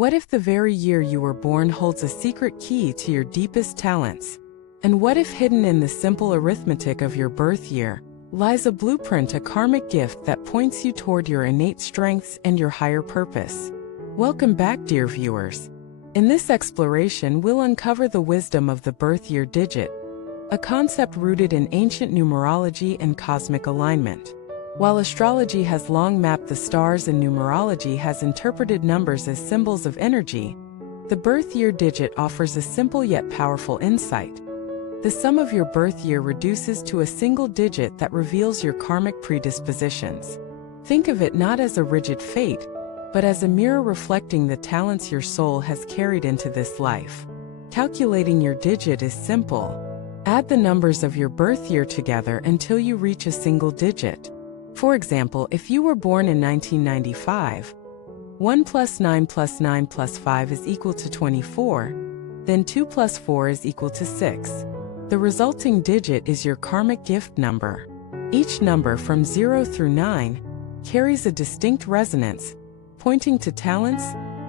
What if the very year you were born holds a secret key to your deepest talents? And what if hidden in the simple arithmetic of your birth year lies a blueprint, a karmic gift that points you toward your innate strengths and your higher purpose? Welcome back, dear viewers. In this exploration, we'll uncover the wisdom of the birth year digit, a concept rooted in ancient numerology and cosmic alignment. While astrology has long mapped the stars and numerology has interpreted numbers as symbols of energy, the birth year digit offers a simple yet powerful insight. The sum of your birth year reduces to a single digit that reveals your karmic predispositions. Think of it not as a rigid fate, but as a mirror reflecting the talents your soul has carried into this life. Calculating your digit is simple. Add the numbers of your birth year together until you reach a single digit. For example, if you were born in 1995, 1 plus 9 plus 9 plus 5 is equal to 24, then 2 plus 4 is equal to 6. The resulting digit is your karmic gift number. Each number from 0 through 9 carries a distinct resonance, pointing to talents,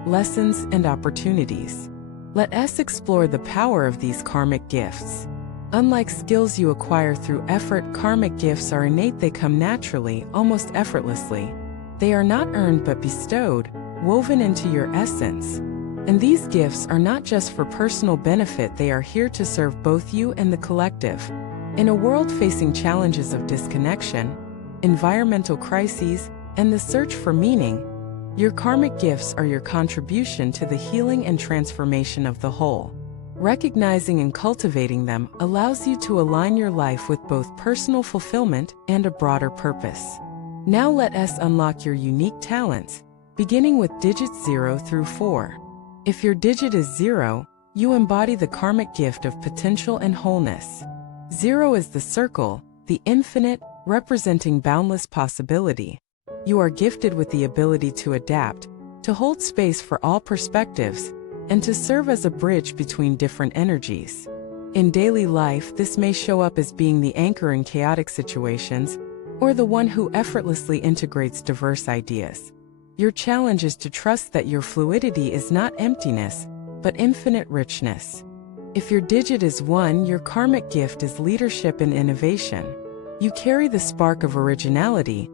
lessons, and opportunities. Let us explore the power of these karmic gifts. Unlike skills you acquire through effort, karmic gifts are innate. They come naturally, almost effortlessly. They are not earned but bestowed, woven into your essence. And these gifts are not just for personal benefit, they are here to serve both you and the collective. In a world facing challenges of disconnection, environmental crises, and the search for meaning, your karmic gifts are your contribution to the healing and transformation of the whole. Recognizing and cultivating them allows you to align your life with both personal fulfillment and a broader purpose. Now let us unlock your unique talents, beginning with digits 0 through 4. If your digit is 0, you embody the karmic gift of potential and wholeness. 0 is the circle, the infinite, representing boundless possibility. You are gifted with the ability to adapt, to hold space for all perspectives, and to serve as a bridge between different energies. In daily life, this may show up as being the anchor in chaotic situations, or the one who effortlessly integrates diverse ideas. Your challenge is to trust that your fluidity is not emptiness, but infinite richness. If your digit is 1, your karmic gift is leadership and innovation. You carry the spark of originality,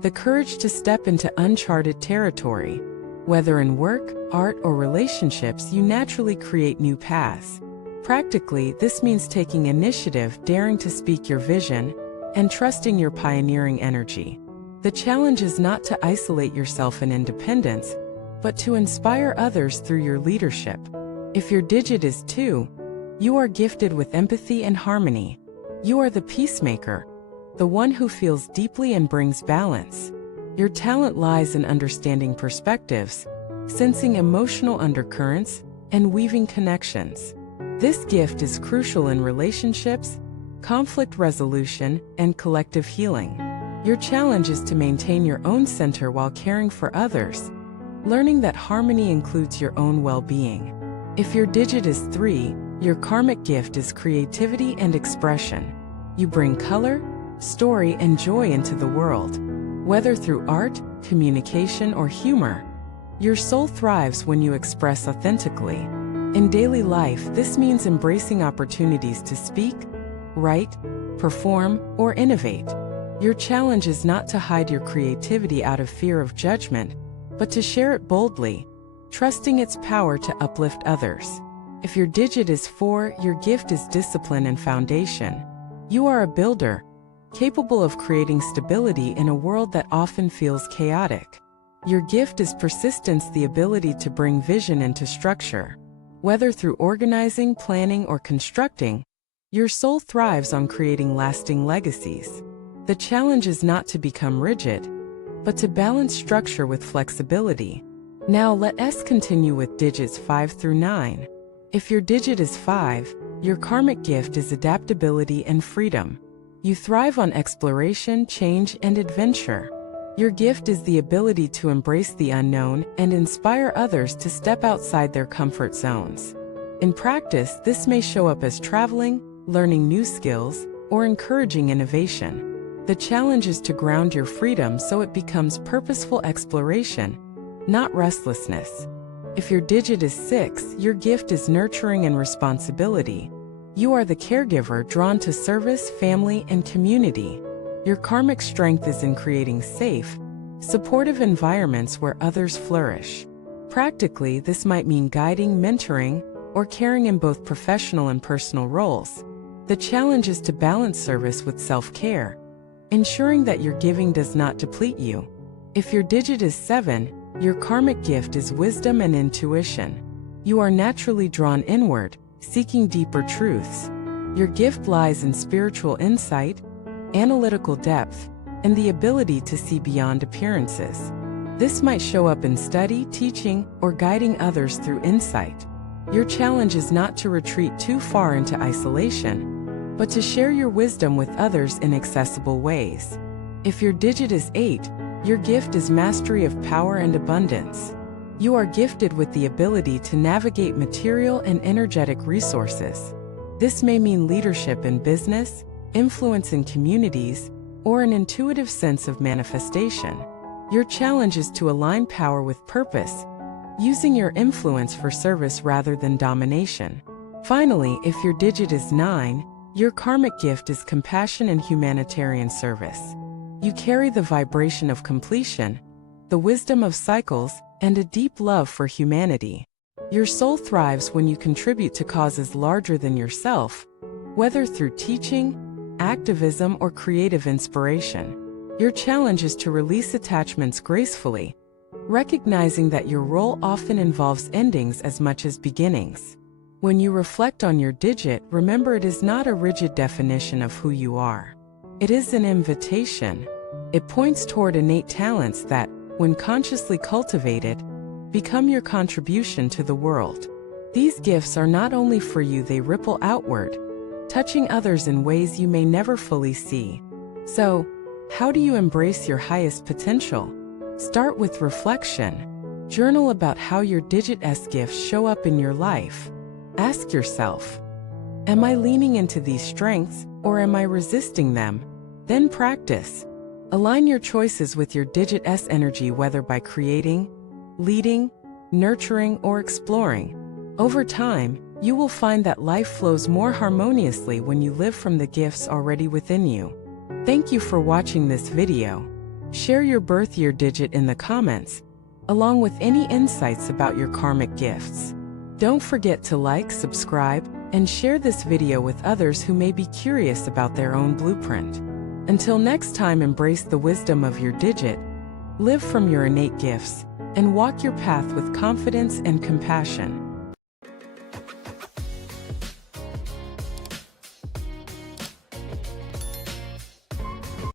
the courage to step into uncharted territory. Whether in work, art, or relationships, you naturally create new paths. Practically, this means taking initiative, daring to speak your vision, and trusting your pioneering energy. The challenge is not to isolate yourself in independence, but to inspire others through your leadership. If your digit is 2, you are gifted with empathy and harmony. You are the peacemaker, the one who feels deeply and brings balance. Your talent lies in understanding perspectives, sensing emotional undercurrents, and weaving connections. This gift is crucial in relationships, conflict resolution, and collective healing. Your challenge is to maintain your own center while caring for others, learning that harmony includes your own well-being. If your digit is 3, your karmic gift is creativity and expression. You bring color, story, and joy into the world. Whether through art, communication, or humor, your soul thrives when you express authentically. In daily life, this means embracing opportunities to speak, write, perform, or innovate. Your challenge is not to hide your creativity out of fear of judgment, but to share it boldly, trusting its power to uplift others. If your digit is 4, your gift is discipline and foundation. You are a builder, capable of creating stability in a world that often feels chaotic. Your gift is persistence, the ability to bring vision into structure. Whether through organizing, planning, or constructing, your soul thrives on creating lasting legacies. The challenge is not to become rigid, but to balance structure with flexibility. Now let us continue with digits 5 through 9. If your digit is 5, your karmic gift is adaptability and freedom. You thrive on exploration, change, and adventure. Your gift is the ability to embrace the unknown and inspire others to step outside their comfort zones. In practice, this may show up as traveling, learning new skills, or encouraging innovation. The challenge is to ground your freedom so it becomes purposeful exploration, not restlessness. If your digit is 6, your gift is nurturing and responsibility. You are the caregiver drawn to service, family, and community. Your karmic strength is in creating safe, supportive environments where others flourish. Practically, this might mean guiding, mentoring, or caring in both professional and personal roles. The challenge is to balance service with self-care, ensuring that your giving does not deplete you. If your digit is 7, your karmic gift is wisdom and intuition. You are naturally drawn inward, seeking deeper truths. Your gift lies in spiritual insight, analytical depth, and the ability to see beyond appearances. This might show up in study, teaching, or guiding others through insight. Your challenge is not to retreat too far into isolation, but to share your wisdom with others in accessible ways. If your digit is 8, your gift is mastery of power and abundance. You are gifted with the ability to navigate material and energetic resources. This may mean leadership in business, influence in communities, or an intuitive sense of manifestation. Your challenge is to align power with purpose, using your influence for service rather than domination. Finally, if your digit is 9, your karmic gift is compassion and humanitarian service. You carry the vibration of completion, the wisdom of cycles, and a deep love for humanity. Your soul thrives when you contribute to causes larger than yourself, whether through teaching, activism, or creative inspiration. Your challenge is to release attachments gracefully, recognizing that your role often involves endings as much as beginnings. When you reflect on your digit, remember it is not a rigid definition of who you are. It is an invitation. It points toward innate talents that, when consciously cultivated, become your contribution to the world. These gifts are not only for you, they ripple outward, touching others in ways you may never fully see. So, how do you embrace your highest potential? Start with reflection. Journal about how your digit-S gifts show up in your life. Ask yourself, am I leaning into these strengths, or am I resisting them? Then practice. Align your choices with your digit-S energy, whether by creating, leading, nurturing, or exploring. Over time, you will find that life flows more harmoniously when you live from the gifts already within you. Thank you for watching this video. Share your birth year digit in the comments, along with any insights about your karmic gifts. Don't forget to like, subscribe, and share this video with others who may be curious about their own blueprint. Until next time, embrace the wisdom of your digit, live from your innate gifts, and walk your path with confidence and compassion.